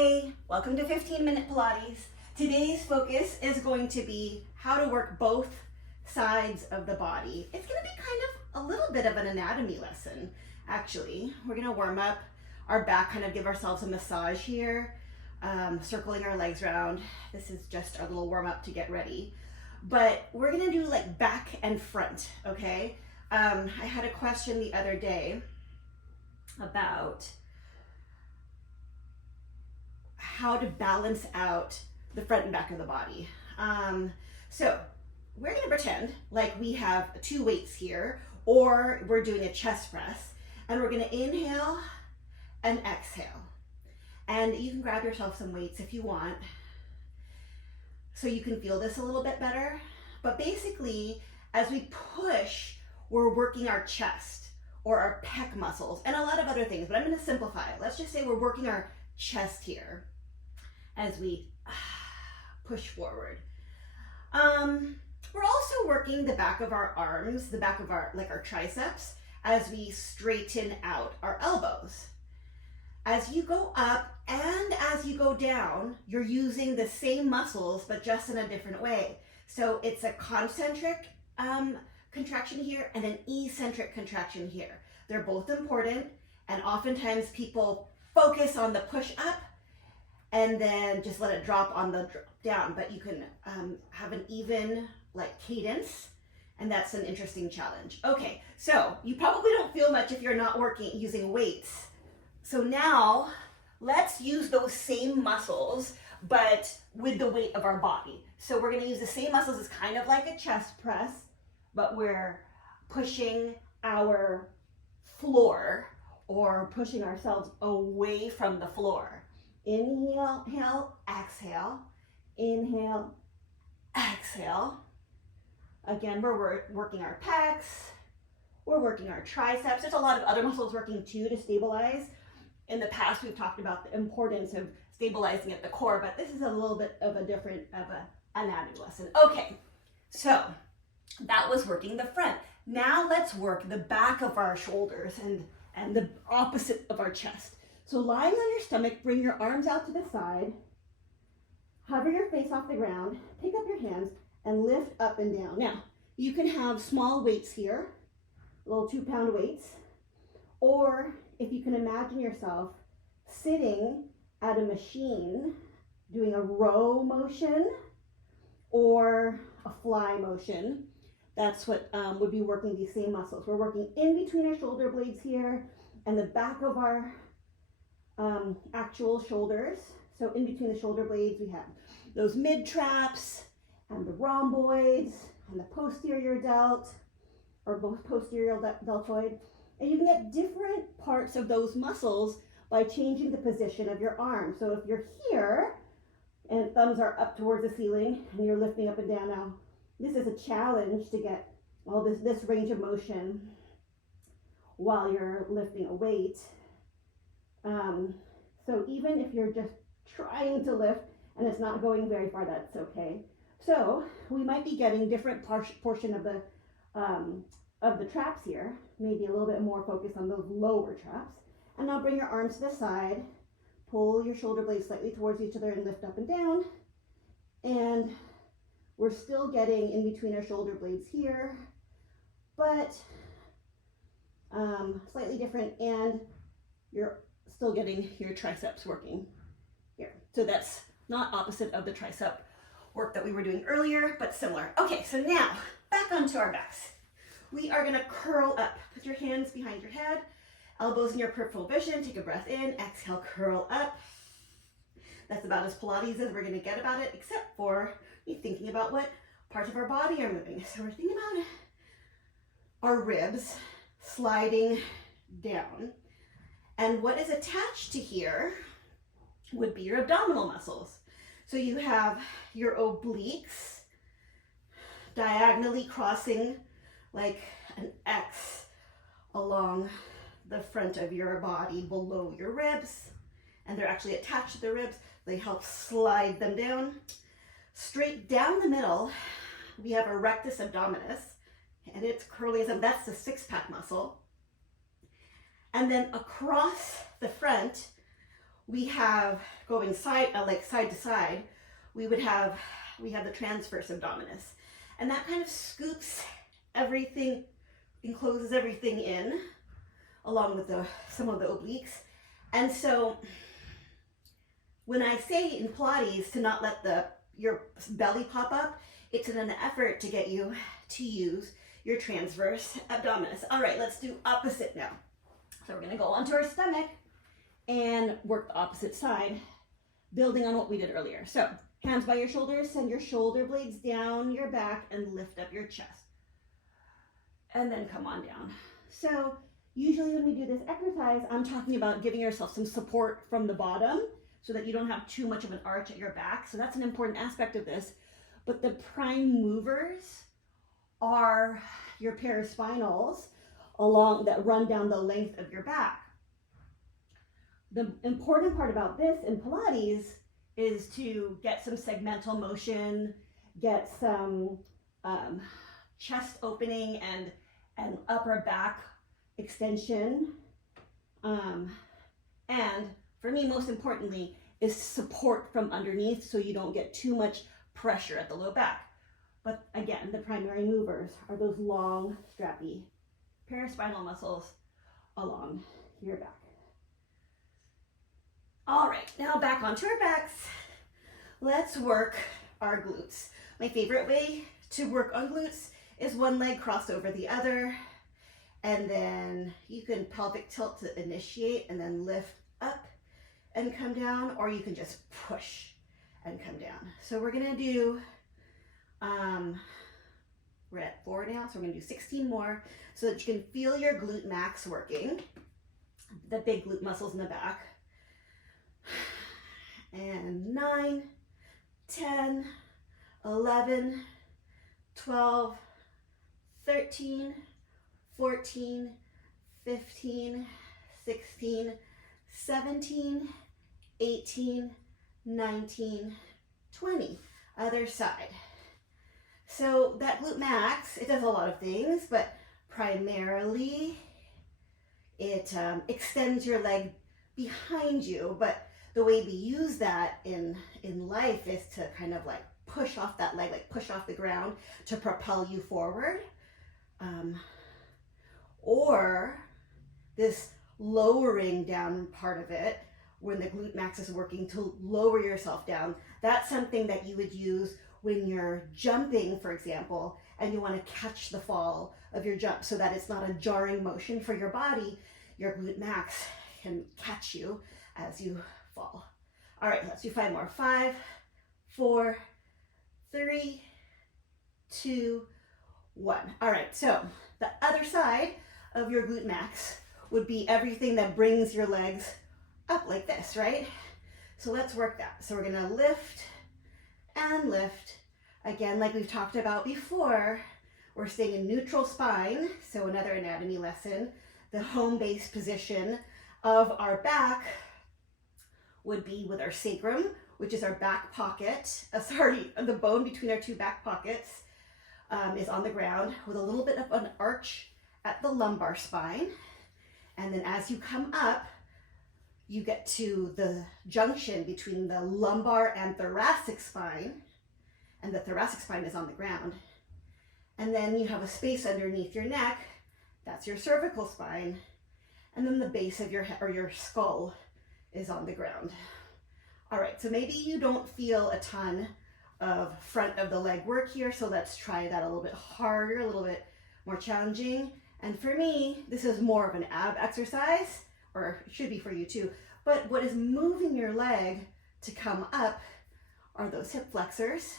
Hey, welcome to 15-Minute Pilates. Today's focus is going to be how to work both sides of the body. It's going to be kind of a little bit of an anatomy lesson, actually. We're going to warm up our back, kind of give ourselves a massage here, circling our legs around. This is just our little warm up to get ready. But we're going to do like back and front, okay? I had a question the other day about how to balance out the front and back of the body. So we're gonna pretend like we have two weights here, or we're doing a chest press, and we're gonna inhale and exhale. And you can grab yourself some weights if you want, so you can feel this a little bit better. But basically, as we push, we're working our chest or our pec muscles and a lot of other things, but I'm gonna simplify it. Let's just say we're working our chest here as we push forward. We're also working the back of our arms, the back of our triceps, as we straighten out our elbows. As you go up and as you go down, you're using the same muscles, but just in a different way. So it's a concentric contraction here and an eccentric contraction here. They're both important, and oftentimes people focus on the push up and then just let it drop on the drop down, but you can have an even cadence, and that's an interesting challenge. Okay, so you probably don't feel much if you're not using weights. So now let's use those same muscles, but with the weight of our body. So we're gonna use the same muscles as kind of like a chest press, but we're pushing our floor or pushing ourselves away from the floor. Inhale, exhale, inhale, exhale. Again, we're working our pecs, we're working our triceps. There's a lot of other muscles working too to stabilize. In the past, we've talked about the importance of stabilizing at the core, but this is a little bit of a different anatomy lesson. Okay, so that was working the front. Now let's work the back of our shoulders and the opposite of our chest. So lying on your stomach, bring your arms out to the side, hover your face off the ground, pick up your hands and lift up and down. Now, you can have small weights here, little 2-pound weights, or if you can imagine yourself sitting at a machine doing a row motion or a fly motion, that's what would be working these same muscles. We're working in between our shoulder blades here and the back of our actual shoulders. So in between the shoulder blades, we have those mid traps and the rhomboids and the posterior delt, or both posterior deltoid. And you can get different parts of those muscles by changing the position of your arm. So if you're here and thumbs are up towards the ceiling and you're lifting up and down now, this is a challenge to get all this range of motion while you're lifting a weight. So even if you're just trying to lift and it's not going very far, that's okay. So we might be getting different portion of the traps here, maybe a little bit more focus on those lower traps. And now bring your arms to the side, pull your shoulder blades slightly towards each other and lift up and down. And we're still getting in between our shoulder blades here, but slightly different, and you're still getting your triceps working here. So that's not opposite of the tricep work that we were doing earlier, but similar. Okay, so now back onto our backs. We are gonna curl up. Put your hands behind your head, elbows in your peripheral vision. Take a breath in, exhale, curl up. That's about as Pilates as we're gonna get about it, except for me thinking about what parts of our body are moving. So we're thinking about our ribs sliding down. And what is attached to here would be your abdominal muscles. So you have your obliques diagonally crossing like an X along the front of your body below your ribs, and they're actually attached to the ribs. They help slide them down. Straight down the middle, we have a rectus abdominis, and it's curly as that's the six-pack muscle. And then across the front, we have going side, like side to side, we have the transverse abdominis. And that kind of scoops everything, encloses everything in, along with some of the obliques. And so when I say in Pilates to not let your belly pop up, it's in an effort to get you to use your transverse abdominis. All right, let's do opposite now. So we're gonna go onto our stomach and work the opposite side, building on what we did earlier. So hands by your shoulders, send your shoulder blades down your back and lift up your chest. And then come on down. So usually when we do this exercise, I'm talking about giving yourself some support from the bottom so that you don't have too much of an arch at your back. So that's an important aspect of this. But the prime movers are your paraspinals that run down the length of your back. The important part about this in Pilates is to get some segmental motion, get some chest opening and upper back extension. And for me, most importantly, is support from underneath so you don't get too much pressure at the low back. But again, the primary movers are those long, strappy paraspinal muscles along your back. All right, now back onto our backs. Let's work our glutes. My favorite way to work on glutes is one leg crossed over the other, and then you can pelvic tilt to initiate and then lift up and come down, or you can just push and come down. So we're gonna do, we're at 4 now, so we're gonna do 16 more so that you can feel your glute max working, the big glute muscles in the back. And 9, 10, 11, 12, 13, 14, 15, 16, 17, 18, 19, 20. Other side. So that glute max, it does a lot of things, but primarily it extends your leg behind you. But the way we use that in life is to kind of like push off that leg, like push off the ground to propel you forward. Or this lowering down part of it, when the glute max is working to lower yourself down, that's something that you would use when you're jumping, for example, and you want to catch the fall of your jump so that it's not a jarring motion for your body. Your glute max can catch you as you fall. All right, let's do 5 more. 5, 4, 3, 2, 1. All right, so the other side of your glute max would be everything that brings your legs up like this, right? So let's work that. So we're gonna lift and lift. Again, like we've talked about before, we're staying in neutral spine. So another anatomy lesson, the home base position of our back would be with our sacrum, which is our back pocket. The bone between our 2 back pockets is on the ground with a little bit of an arch at the lumbar spine. And then as you come up, you get to the junction between the lumbar and thoracic spine, and the thoracic spine is on the ground. And then you have a space underneath your neck, that's your cervical spine, and then the base of your head or your skull is on the ground. All right, so maybe you don't feel a ton of front of the leg work here, so let's try that a little bit harder, a little bit more challenging. And for me, this is more of an ab exercise, or it should be for you too, but what is moving your leg to come up are those hip flexors.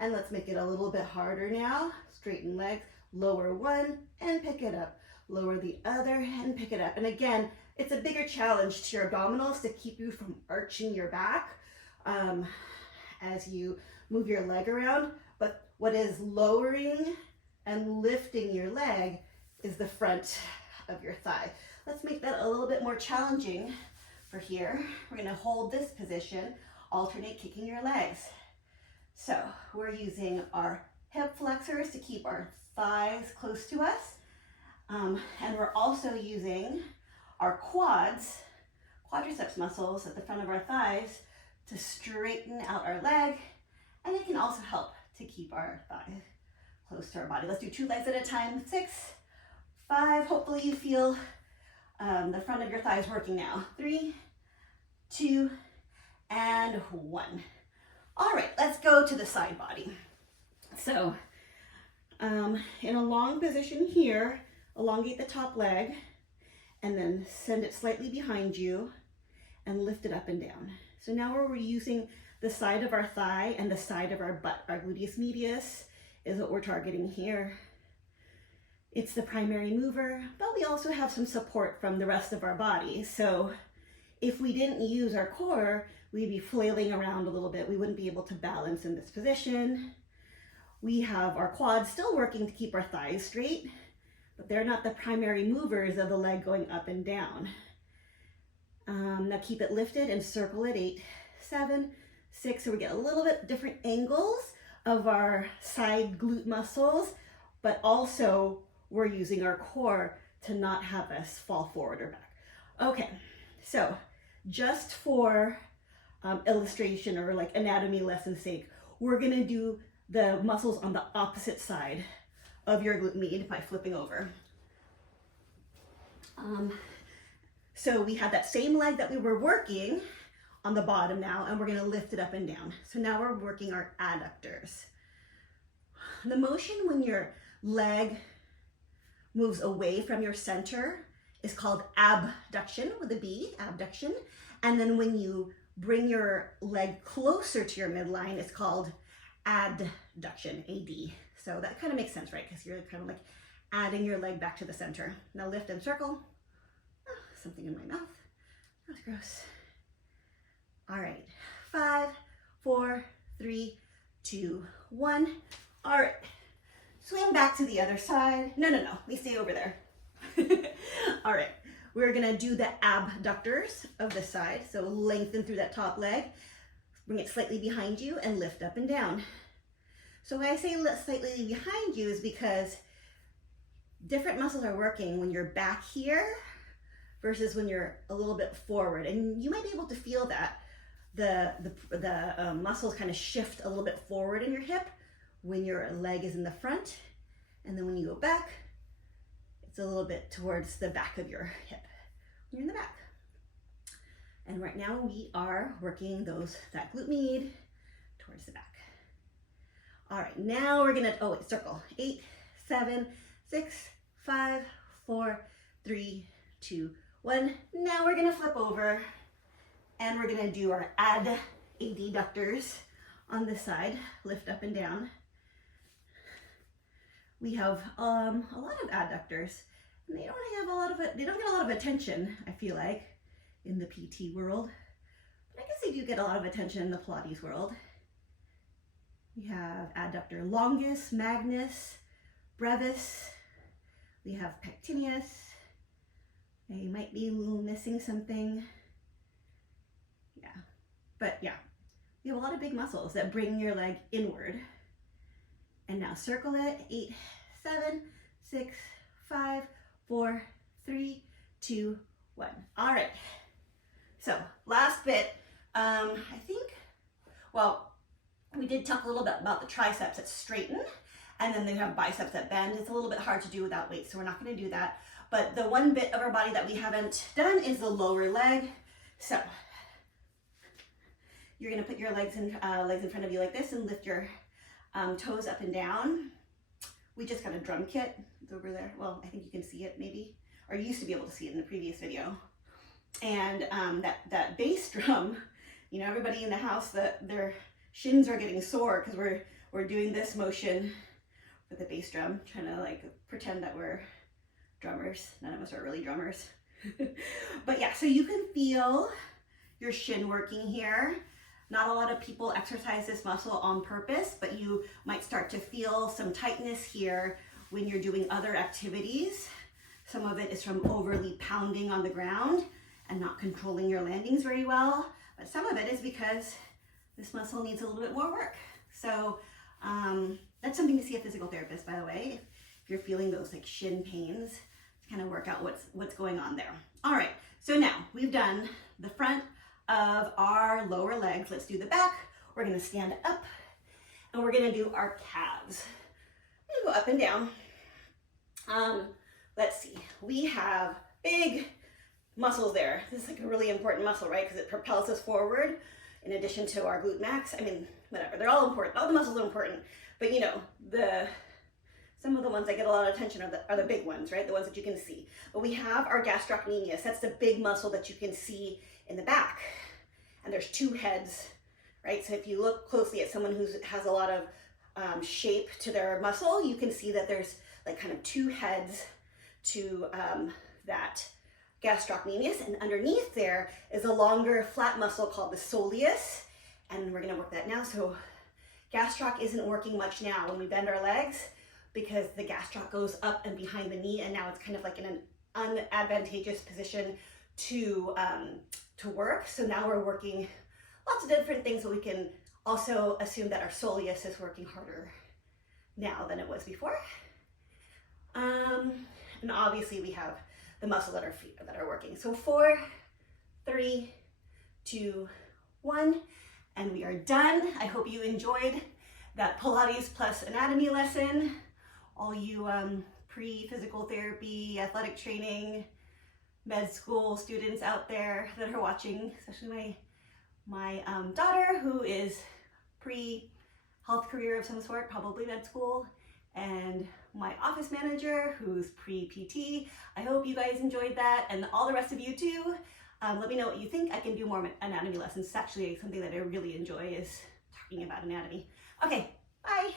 And let's make it a little bit harder now. Straighten legs, lower one and pick it up. Lower the other and pick it up. And again, it's a bigger challenge to your abdominals to keep you from arching your back as you move your leg around. But what is lowering and lifting your leg is the front of your thigh. Let's make that a little bit more challenging for here. We're gonna hold this position, alternate kicking your legs. So we're using our hip flexors to keep our thighs close to us. And we're also using our quads quadriceps muscles at the front of our thighs to straighten out our leg, and it can also help to keep our thigh close to our body. Let's do 2 legs at a time. 6, 5. Hopefully you feel the front of your thighs working now. 3, 2, and 1. All right, let's go to the side body. So in a long position here, elongate the top leg and then send it slightly behind you and lift it up and down. So now we're using the side of our thigh and the side of our butt. Our gluteus medius is what we're targeting here. It's the primary mover, but we also have some support from the rest of our body. So if we didn't use our core, we'd be flailing around a little bit. We wouldn't be able to balance in this position. We have our quads still working to keep our thighs straight, but they're not the primary movers of the leg going up and down. Now keep it lifted and circle it. 8, 7, 6. So we get a little bit different angles of our side glute muscles, but also we're using our core to not have us fall forward or back. Okay, so just for illustration or like anatomy lesson sake, we're gonna do the muscles on the opposite side of your glute med by flipping over. So we have that same leg that we were working on the bottom now, and we're gonna lift it up and down. So now we're working our adductors. The motion when your leg moves away from your center is called abduction with a B, abduction. And then when you bring your leg closer to your midline, it's called adduction, A-D. So that kind of makes sense, right? Because you're kind of like adding your leg back to the center. Now lift and circle. Oh, something in my mouth. That was gross. All right, 5, 4, 3, 2, 1. All right, swing back to the other side. No, we stay over there. All right, we're gonna do the abductors of the side. So lengthen through that top leg, bring it slightly behind you and lift up and down. So when I say slightly behind you is because different muscles are working when you're back here versus when you're a little bit forward. And you might be able to feel that the muscles kind of shift a little bit forward in your hip when your leg is in the front. And then when you go back, it's a little bit towards the back of your hip when you're in the back. And right now we are working that glute med towards the back. All right, now we're gonna, circle. 8, 7, 6, 5, 4, 3, 2, 1. Now we're gonna flip over and we're gonna do our adductors on this side, lift up and down. We have a lot of adductors, and they don't get a lot of attention, I feel like, in the PT world. But I guess they do get a lot of attention in the Pilates world. We have adductor longus, magnus, brevis. We have pectineus. They might be missing something. Yeah, but yeah, we have a lot of big muscles that bring your leg inward. And now circle it. 8, 7, 6, 5, 4, 3, 2, 1. All right. So last bit, I think, we did talk a little bit about the triceps that straighten, and then they have biceps that bend. It's a little bit hard to do without weight, so we're not going to do that. But the one bit of our body that we haven't done is the lower leg. So you're going to put your legs in front of you like this and lift your toes up and down. We just got a drum kit. It's over there. Well, I think you can see it maybe, or you used to be able to see it in the previous video. And that bass drum, you know, everybody in the house, their shins are getting sore because we're doing this motion with the bass drum, trying to like pretend that we're drummers. None of us are really drummers. But yeah, so you can feel your shin working here. Not a lot of people exercise this muscle on purpose, but you might start to feel some tightness here when you're doing other activities. Some of it is from overly pounding on the ground and not controlling your landings very well, but some of it is because this muscle needs a little bit more work. So that's something to see a physical therapist, by the way, if you're feeling those like shin pains, to kind of work out what's going on there. All right, so now we've done the front of our lower legs. Let's do the back. We're gonna stand up and we're gonna do our calves. I'm gonna go up and down. Let's see, we have big muscles there. This is like a really important muscle, right? Because it propels us forward in addition to our glute max. I mean, whatever, they're all important. All the muscles are important, but you know, some of the ones that get a lot of attention are the big ones, right? The ones that you can see. But we have our gastrocnemius. That's the big muscle that you can see in the back. And there's two heads, right? So if you look closely at someone who has a lot of shape to their muscle, you can see that there's like kind of two heads to that gastrocnemius, and underneath there is a longer flat muscle called the soleus, and we're going to work that now. So gastroc isn't working much now when we bend our legs because the gastroc goes up and behind the knee, and now it's kind of like in an unadvantageous position to work. So now we're working lots of different things, but we can also assume that our soleus is working harder now than it was before. And obviously we have the muscle that are working. So 4, 3, 2, 1, and we are done. I hope you enjoyed that Pilates plus anatomy lesson. All you pre-physical therapy, athletic training, med school students out there that are watching, especially my daughter, who is pre-health career of some sort, probably med school, and my office manager who's pre-PT. I hope you guys enjoyed that, and all the rest of you too. Let me know what you think. I can do more anatomy lessons. It's actually something that I really enjoy, is talking about anatomy. Okay, bye.